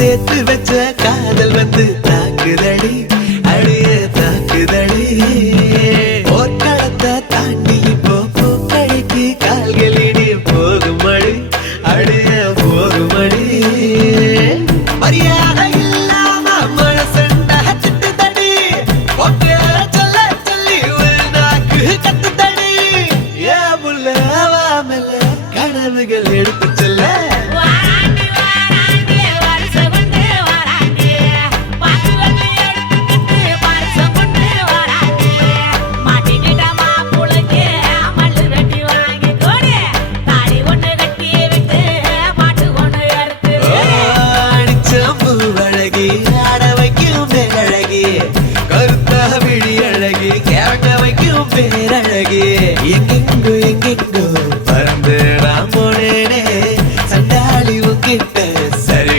சேர்த்து வச்ச காதல் வந்து தாக்குதடி அடிய தாக்குதடி போர்க்களத்தை தாண்டி இப்போ பூக்கடைக்கு கால்களிடி போகுமடி அடிய போகுமடி மரியாதை இல்லாம மனசண்ட திட்டுதடி ஒக்க சொல்ல சொல்லி நாக்கு கத்துதடி ஏ புள்ள வாமல கனவுகள் எடுத்து செல்ல கருத்தா விழி அழகி கேட்ட வைக்கும் பேரழகி